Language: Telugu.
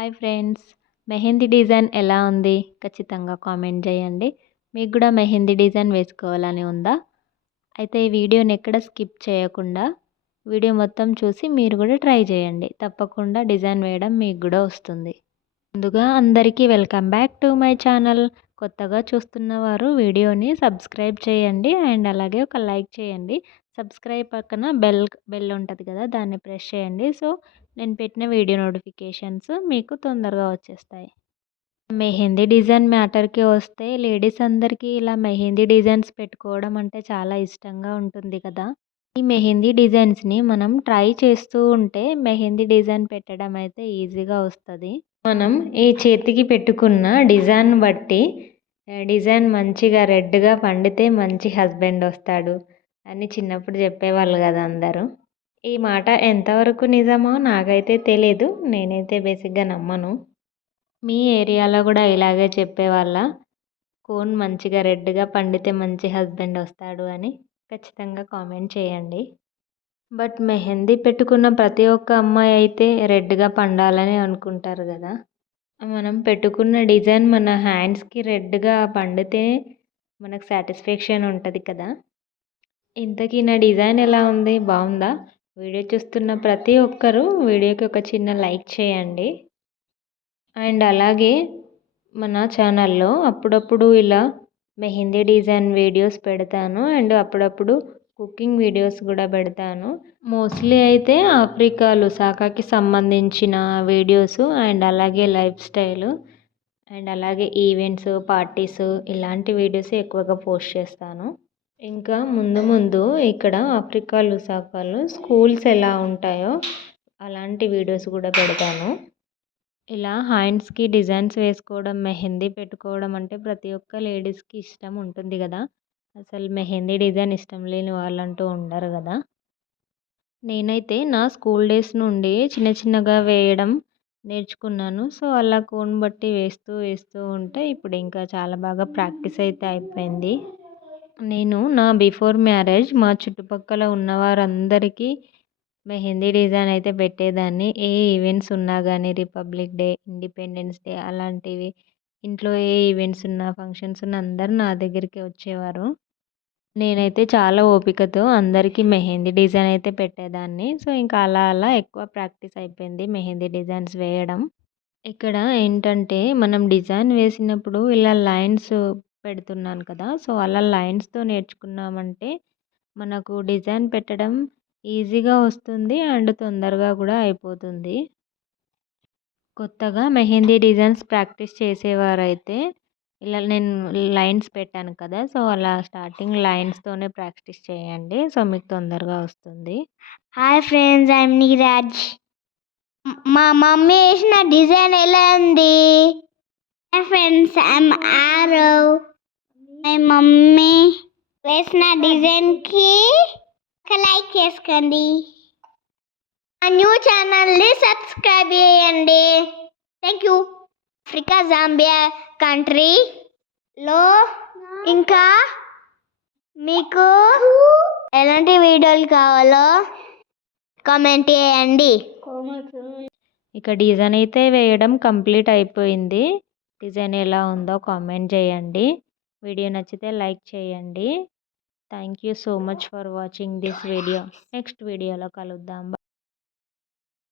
హాయ్ ఫ్రెండ్స్, మెహందీ డిజైన్ ఎలా ఉంది ఖచ్చితంగా కామెంట్ చేయండి. మీకు కూడా మెహందీ డిజైన్ వేసుకోవాలని ఉందా? అయితే ఈ వీడియోని ఎక్కడ స్కిప్ చేయకుండా వీడియో మొత్తం చూసి మీరు కూడా ట్రై చేయండి. తప్పకుండా డిజైన్ వేయడం మీకు కూడా వస్తుంది. ముందుగా అందరికీ welcome back to my channel. కొత్తగా చూస్తున్న వారు వీడియోని సబ్స్క్రైబ్ చేయండి అండ్ అలాగే ఒక లైక్ చేయండి. సబ్స్క్రైబ్ పక్కన బెల్ ఉంటుంది కదా, దాన్ని ప్రెస్ చేయండి. సో నేను పెట్టిన వీడియో నోటిఫికేషన్స్ మీకు తొందరగా వచ్చేస్తాయి. మెహందీ డిజైన్ మ్యాటర్కి వస్తే లేడీస్ అందరికీ ఇలా మెహందీ డిజైన్స్ పెట్టుకోవడం అంటే చాలా ఇష్టంగా ఉంటుంది కదా. ఈ మెహందీ డిజైన్స్ని మనం ట్రై చేస్తూ ఉంటే మెహందీ డిజైన్ పెట్టడం అయితే ఈజీగా వస్తుంది. మనం ఈ చేతికి పెట్టుకున్న డిజైన్ బట్టి డిజైన్ మంచిగా రెడ్గా పండితే మంచి హస్బెండ్ వస్తాడు అని చిన్నప్పుడు చెప్పేవాళ్ళు కదా అందరూ. ఈ మాట ఎంతవరకు నిజమో నాకైతే తెలియదు, నేనైతే బేసిక్గా నమ్మను. మీ ఏరియాలో కూడా ఇలాగే చెప్పేవాళ్ళ, కోన్ మంచిగా రెడ్గా పండితే మంచి హస్బెండ్ వస్తాడు అని? ఖచ్చితంగా కామెంట్ చేయండి. బట్ మెహందీ పెట్టుకున్న ప్రతి ఒక్క అమ్మాయి అయితే రెడ్గా పండాలని అనుకుంటారు కదా. మనం పెట్టుకున్న డిజైన్ మన హ్యాండ్స్కి రెడ్గా పండితే మనకు సాటిస్ఫాక్షన్ ఉంటుంది కదా. ఇంతకీ నా డిజైన్ ఎలా ఉంది, బాగుందా? వీడియో చూస్తున్న ప్రతి ఒక్కరూ వీడియోకి ఒక చిన్న లైక్ చేయండి. అండ్ అలాగే మన ఛానల్లో అప్పుడప్పుడు ఇలా మెహందీ డిజైన్ వీడియోస్ పెడతాను అండ్ అప్పుడప్పుడు కుకింగ్ వీడియోస్ కూడా పెడతాను. మోస్ట్లీ అయితే ఆఫ్రికా లుసాకాకి సంబంధించిన వీడియోస్ అండ్ అలాగే లైఫ్ స్టైల్ అండ్ అలాగే ఈవెంట్స్, పార్టీస్ ఇలాంటి వీడియోస్ ఎక్కువగా పోస్ట్ చేస్తాను. ఇంకా ముందు ముందు ఇక్కడ ఆఫ్రికా లుసాకాలో స్కూల్స్ ఎలా ఉంటాయో అలాంటి వీడియోస్ కూడా పెడతాను. ఇలా హ్యాండ్స్కి డిజైన్స్ వేసుకోవడం, మెహందీ పెట్టుకోవడం అంటే ప్రతి ఒక్క లేడీస్కి ఇష్టం ఉంటుంది కదా. అసలు మెహందీ డిజైన్ ఇష్టం లేని వాళ్ళంటూ ఉండరు కదా. నేనైతే నా స్కూల్ డేస్ నుండి చిన్న చిన్నగా వేయడం నేర్చుకున్నాను. సో అలా కోన్ బట్టి వేస్తూ వేస్తూ ఉంటే ఇప్పుడు ఇంకా చాలా బాగా ప్రాక్టీస్ అయితే అయిపోయింది. నేను నా బిఫోర్ మ్యారేజ్ మా చుట్టుపక్కల ఉన్న వారందరికీ మెహందీ డిజైన్ అయితే పెట్టేదాన్ని. ఏ ఈవెంట్స్ ఉన్నా కానీ, రిపబ్లిక్ డే, ఇండిపెండెన్స్ డే అలాంటివి, ఇంట్లో ఏ ఈవెంట్స్ ఉన్నా, ఫంక్షన్స్ ఉన్నా అందరూ నా దగ్గరికి వచ్చేవారు. నేనైతే చాలా ఓపికతో అందరికీ మెహందీ డిజైన్ అయితే పెట్టేదాన్ని. సో ఇంకా అలా అలా ఎక్కువ ప్రాక్టీస్ అయిపోయింది మెహందీ డిజైన్స్ వేయడం. ఇక్కడ ఏంటంటే మనం డిజైన్ వేసినప్పుడు ఇలా లైన్స్ పెడుతున్నాను కదా. సో అలా లైన్స్తో నేర్చుకున్నామంటే మనకు డిజైన్ పెట్టడం ఈజీగా వస్తుంది అండ్ తొందరగా కూడా అయిపోతుంది. కొత్తగా మెహందీ డిజైన్స్ ప్రాక్టీస్ చేసేవారైతే ఇలా నేను లైన్స్ పెట్టాను కదా. సో అలా స్టార్టింగ్ లైన్స్తోనే ప్రాక్టీస్ చేయండి. సో మీకు తొందరగా వస్తుంది. Hi friends, I'm Neeraj. మా మమ్మీ వేసిన డిజైన్ ఎలా ఉంది? Hi friends, I'm Aarav. My mummy వేసిన డిజైన్కి ఒక లైక్ చేసుకోండి. మా న్యూ ఛానల్ని సబ్స్క్రైబ్ చేయండి. Thank you. ఆఫ్రికా జాంబియా కంట్రీలో ఇంకా మీకు ఎలాంటి వీడియోలు కావాలో కామెంట్ చేయండి. ఇక డిజైన్ అయితే వేయడం కంప్లీట్ అయిపోయింది. డిజైన్ ఎలా ఉందో కామెంట్ చేయండి. వీడియో నచ్చితే లైక్ చేయండి. Thank you so much for watching this video. Next వీడియోలో కలుద్దాం.